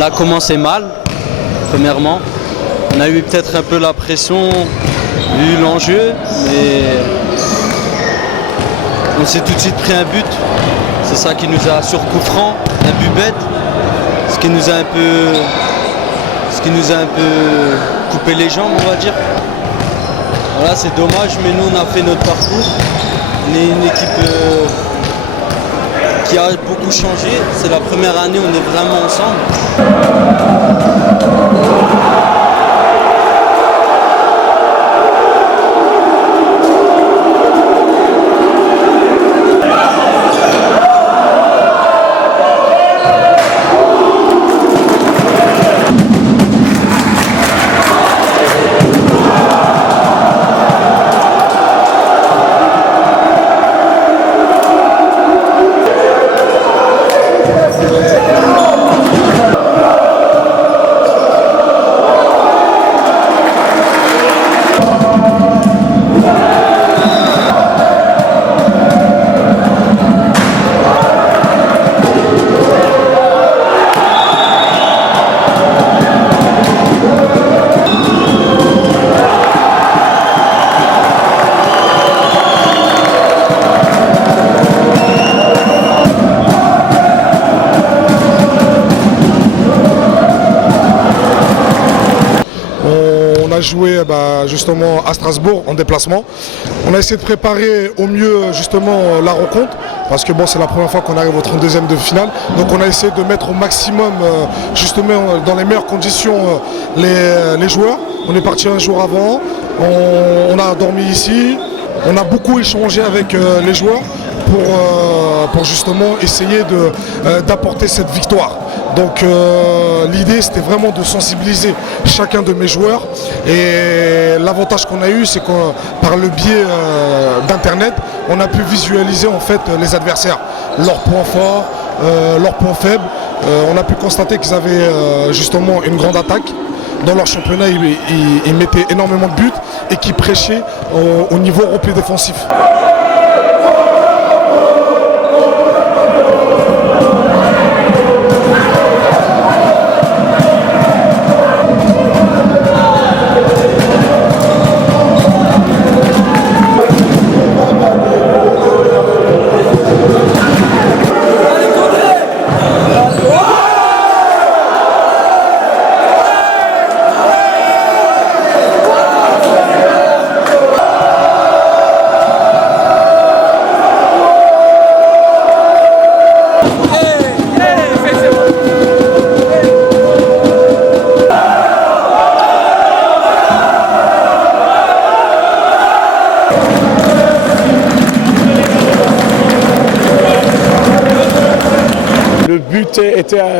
On a commencé mal, premièrement. On a eu peut-être un peu la pression, vu l'enjeu, mais on s'est tout de suite pris un but. C'est ça qui nous a sur coup franc, un but bête, ce qui nous a un peu coupé les jambes, on va dire. Voilà, c'est dommage, mais nous on a fait notre parcours. On est une équipe qui a beaucoup changé. C'est la première année où on est vraiment ensemble. On a joué justement à Strasbourg en déplacement. On a essayé de préparer au mieux justement la rencontre parce que bon, c'est la première fois qu'on arrive au 32e de finale. Donc on a essayé de mettre au maximum justement dans les meilleures conditions les joueurs. On est parti un jour avant, on a dormi ici, on a beaucoup échangé avec les joueurs pour justement essayer d'apporter cette victoire. Donc l'idée c'était vraiment de sensibiliser chacun de mes joueurs et l'avantage qu'on a eu c'est que par le biais d'internet on a pu visualiser en fait les adversaires, leurs points forts, leurs points faibles. On a pu constater qu'ils avaient justement une grande attaque. Dans leur championnat ils mettaient énormément de buts et qui prêchaient au niveau repli défensif.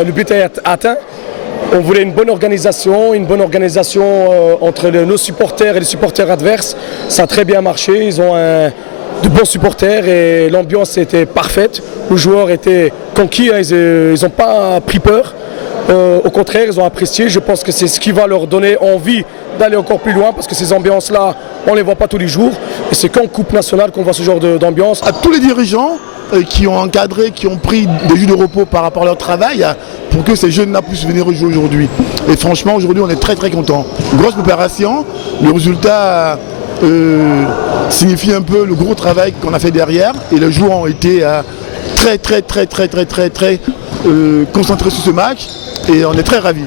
Le but est atteint. On voulait une bonne organisation entre nos supporters et les supporters adverses. Ça a très bien marché, ils ont de bons supporters et l'ambiance était parfaite. Les joueurs étaient conquis, ils n'ont pas pris peur. Au contraire, ils ont apprécié. Je pense que c'est ce qui va leur donner envie d'aller encore plus loin parce que ces ambiances-là, on ne les voit pas tous les jours. Et c'est qu'en Coupe nationale qu'on voit ce genre d'ambiance. À tous les dirigeants qui ont encadré, qui ont pris des jours de repos par rapport à leur travail pour que ces jeunes-là puissent venir jouer aujourd'hui. Et franchement, aujourd'hui, on est très très contents. Grosse préparation, le résultat signifie un peu le gros travail qu'on a fait derrière et les joueurs ont été très concentrés sur ce match et on est très ravis.